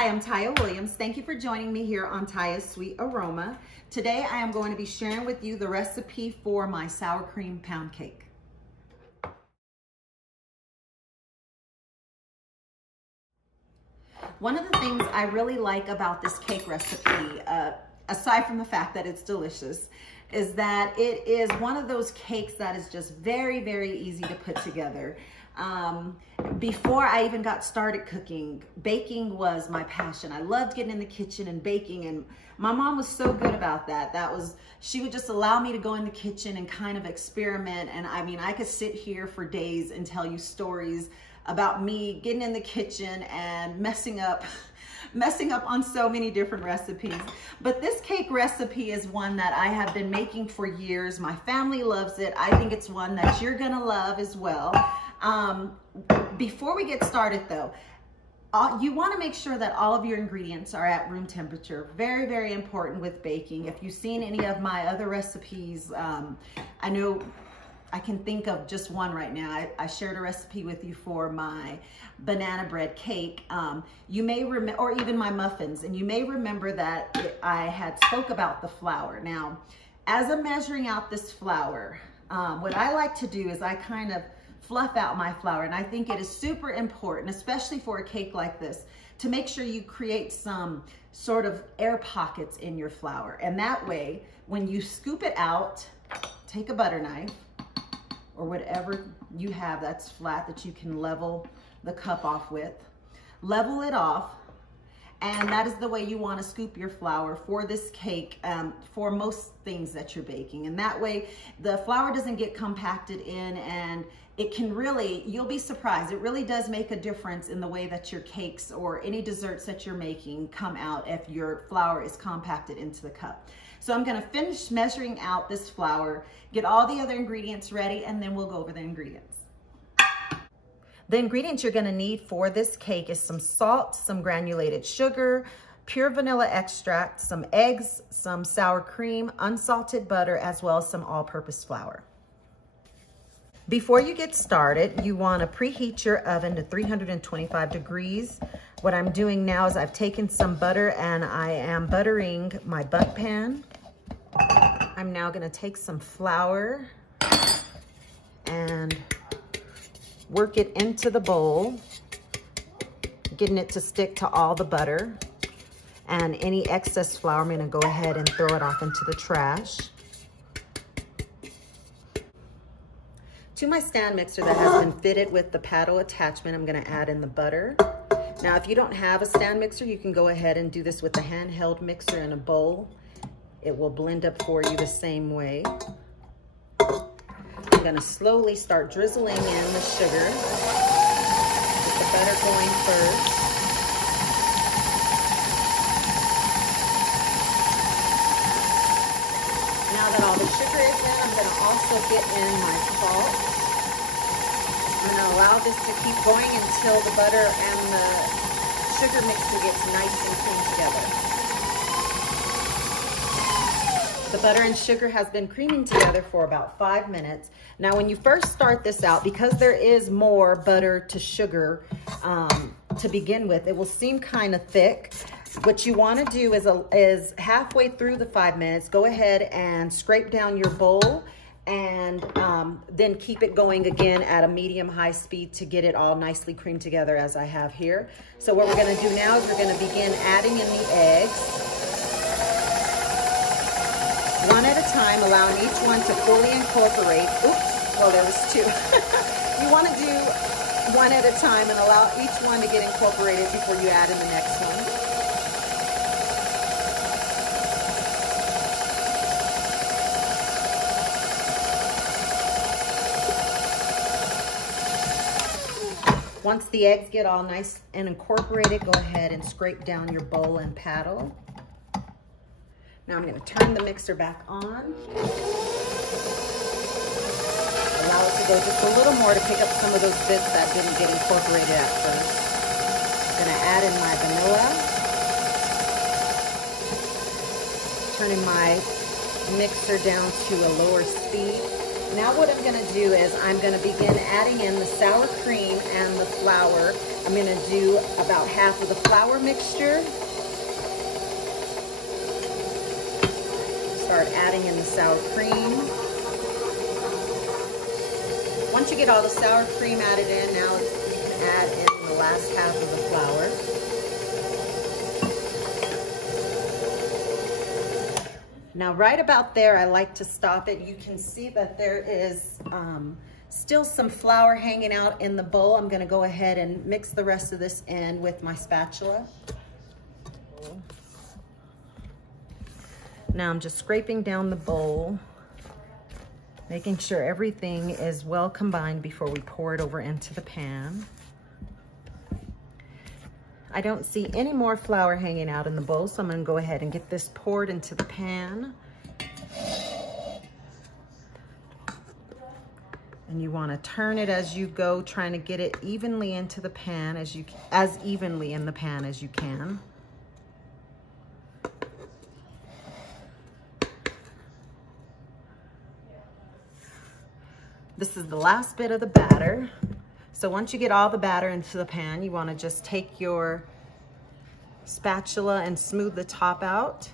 Hi, I'm Taya Williams. Thank you for joining me here on Taya's Sweet Aroma. Today I am going to be sharing with you the recipe for my sour cream pound cake. One of the things I really like about this cake recipe, aside from the fact that it's delicious, is that it is one of those cakes that is just very, very easy to put together. Before I even got started cooking, baking was my passion. I loved getting in the kitchen and baking, and my mom was so good about that. She would just allow me to go in the kitchen and kind of experiment. And I mean, I could sit here for days and tell you stories about me getting in the kitchen and messing up on so many different recipes. But this cake recipe is one that I have been making for years. My family loves it. I think it's one that you're gonna love as well. Before we get started though, you want to make sure that all of your ingredients are at room temperature. Very, very important with baking. If you've seen any of my other recipes, I know I can think of just one right now. I shared a recipe with you for my banana bread cake. You may remember, or even my muffins, and you may remember that I had spoke about the flour. Now, as I'm measuring out this flour, what I like to do is I kind of fluff out my flour, and I think it is super important, especially for a cake like this, to make sure you create some sort of air pockets in your flour. And that way, when you scoop it out, take a butter knife or whatever you have that's flat that you can level the cup off with, level it off. And that is the way you want to scoop your flour for this cake, for most things that you're baking. And that way the flour doesn't get compacted in, and it can really, you'll be surprised, it really does make a difference in the way that your cakes or any desserts that you're making come out if your flour is compacted into the cup. So I'm gonna finish measuring out this flour, get all the other ingredients ready, and then we'll go over the ingredients. The ingredients you're gonna need for this cake is some salt, some granulated sugar, pure vanilla extract, some eggs, some sour cream, unsalted butter, as well as some all-purpose flour. Before you get started, you wanna preheat your oven to 325 degrees. What I'm doing now is I've taken some butter and I am buttering my Bundt pan. I'm now gonna take some flour and work it into the bowl, getting it to stick to all the butter. And any excess flour, I'm gonna go ahead and throw it off into the trash. To my stand mixer that has been fitted with the paddle attachment, I'm gonna add in the butter. Now, if you don't have a stand mixer, you can go ahead and do this with a handheld mixer in a bowl. It will blend up for you the same way. I'm gonna slowly start drizzling in the sugar, with the butter going first. Now that all the sugar is in, I'm gonna also get in my salt. I'm gonna allow this to keep going until the butter and the sugar mixture gets nice and creamed together. The butter and sugar has been creaming together for about 5 minutes. Now, when you first start this out, because there is more butter to sugar to begin with, it will seem kind of thick. What you want to do is halfway through the 5 minutes, go ahead and scrape down your bowl, and then keep it going again at a medium-high speed to get it all nicely creamed together as I have here. So what we're going to do now is we're going to begin adding in the eggs. One at a time, allowing each one to fully incorporate. Oops, well, there was two. You want to do one at a time and allow each one to get incorporated before you add in the next one. Once the eggs get all nice and incorporated, go ahead and scrape down your bowl and paddle. Now I'm going to turn the mixer back on. Allow it to go just a little more to pick up some of those bits that didn't get incorporated at first. I'm going to add in my vanilla. Turning my mixer down to a lower speed. Now what I'm gonna do is I'm gonna begin adding in the sour cream and the flour. I'm gonna do about half of the flour mixture. Start adding in the sour cream. Once you get all the sour cream added in, now you can add in the last half of the flour. Now right about there, I like to stop it. You can see that there is still some flour hanging out in the bowl. I'm gonna go ahead and mix the rest of this in with my spatula. Now I'm just scraping down the bowl, making sure everything is well combined before we pour it over into the pan. I don't see any more flour hanging out in the bowl, so I'm gonna go ahead and get this poured into the pan. And you wanna turn it as you go, trying to get it evenly into the pan as evenly in the pan as you can. This is the last bit of the batter. So once you get all the batter into the pan, you wanna just take your spatula and smooth the top out.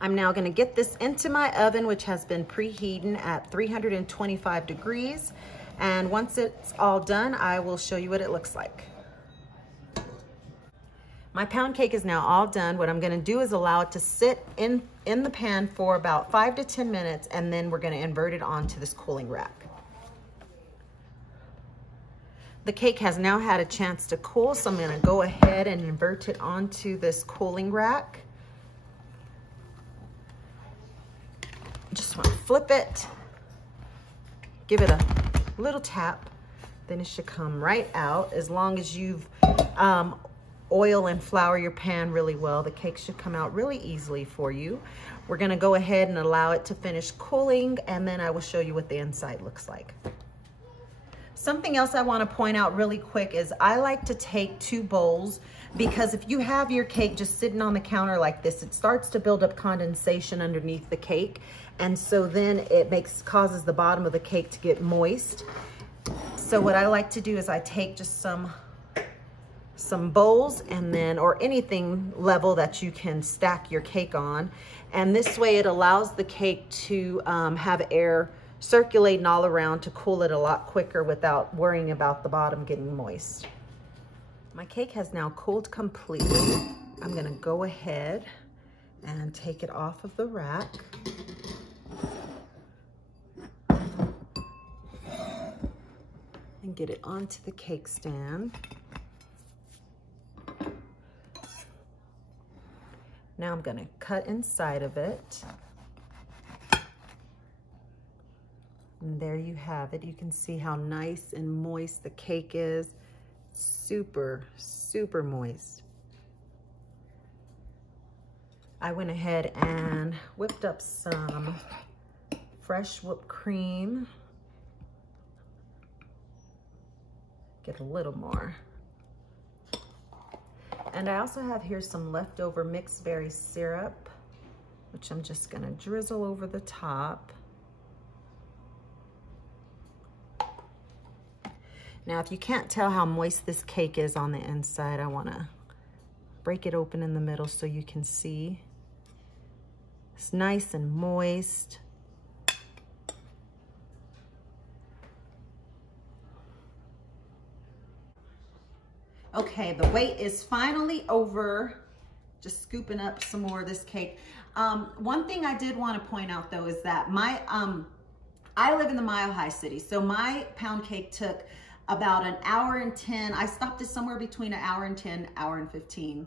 I'm now gonna get this into my oven, which has been preheating at 325 degrees. And once it's all done, I will show you what it looks like. My pound cake is now all done. What I'm gonna do is allow it to sit in the pan for about 5 to 10 minutes, and then we're gonna invert it onto this cooling rack. The cake has now had a chance to cool, so I'm gonna go ahead and invert it onto this cooling rack. Just wanna flip it, give it a little tap, then it should come right out. As long as you've oil and flour your pan really well, the cake should come out really easily for you. We're gonna go ahead and allow it to finish cooling, and then I will show you what the inside looks like. Something else I want to point out really quick is I like to take 2 bowls, because if you have your cake just sitting on the counter like this, it starts to build up condensation underneath the cake. And so then it causes the bottom of the cake to get moist. So what I like to do is I take just some bowls, and then, or anything level that you can stack your cake on. And this way it allows the cake to have air circulating all around to cool it a lot quicker without worrying about the bottom getting moist. My cake has now cooled completely. I'm gonna go ahead and take it off of the rack. And get it onto the cake stand. Now I'm gonna cut inside of it. And there you have it. You can see how nice and moist the cake is. Super, super moist. I went ahead and whipped up some fresh whipped cream. Get a little more. And I also have here some leftover mixed berry syrup, which I'm just gonna drizzle over the top. Now, if you can't tell how moist this cake is on the inside, I wanna break it open in the middle so you can see. It's nice and moist. Okay, the wait is finally over. Just scooping up some more of this cake. One thing I did want to point out though is that I live in the Mile High City, so my pound cake took about an hour and 10. I stopped it somewhere between an hour and 10, hour and 15.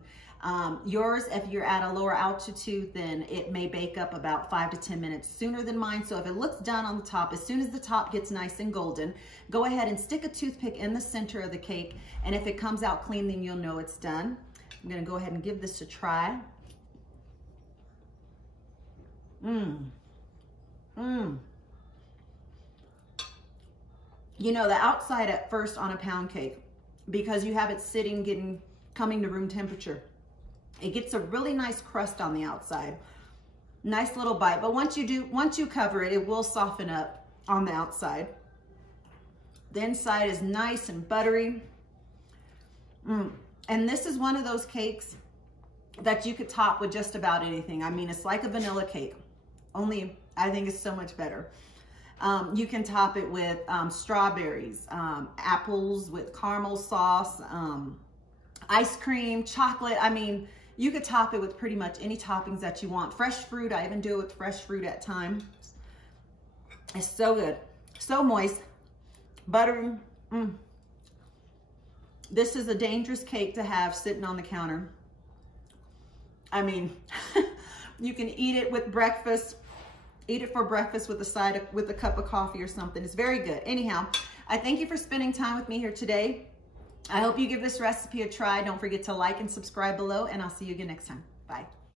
Yours, if you're at a lower altitude, then it may bake up about 5 to 10 minutes sooner than mine. So if it looks done on the top, as soon as the top gets nice and golden, go ahead and stick a toothpick in the center of the cake. And if it comes out clean, then you'll know it's done. I'm gonna go ahead and give this a try. You know, the outside at first on a pound cake, because you have it sitting, coming to room temperature, it gets a really nice crust on the outside. Nice little bite. But once you cover it, it will soften up on the outside. The inside is nice and buttery. And this is one of those cakes that you could top with just about anything. I mean, it's like a vanilla cake, only I think it's so much better. You can top it with strawberries, apples with caramel sauce, ice cream, chocolate. I mean, you could top it with pretty much any toppings that you want. Fresh fruit, I even do it with fresh fruit at times. It's so good, so moist, buttery. This is a dangerous cake to have sitting on the counter. I mean, you can eat it with breakfast, eat it for breakfast with a cup of coffee or something. It's very good. Anyhow, I thank you for spending time with me here today. I hope you give this recipe a try. Don't forget to like and subscribe below, and I'll see you again next time. Bye.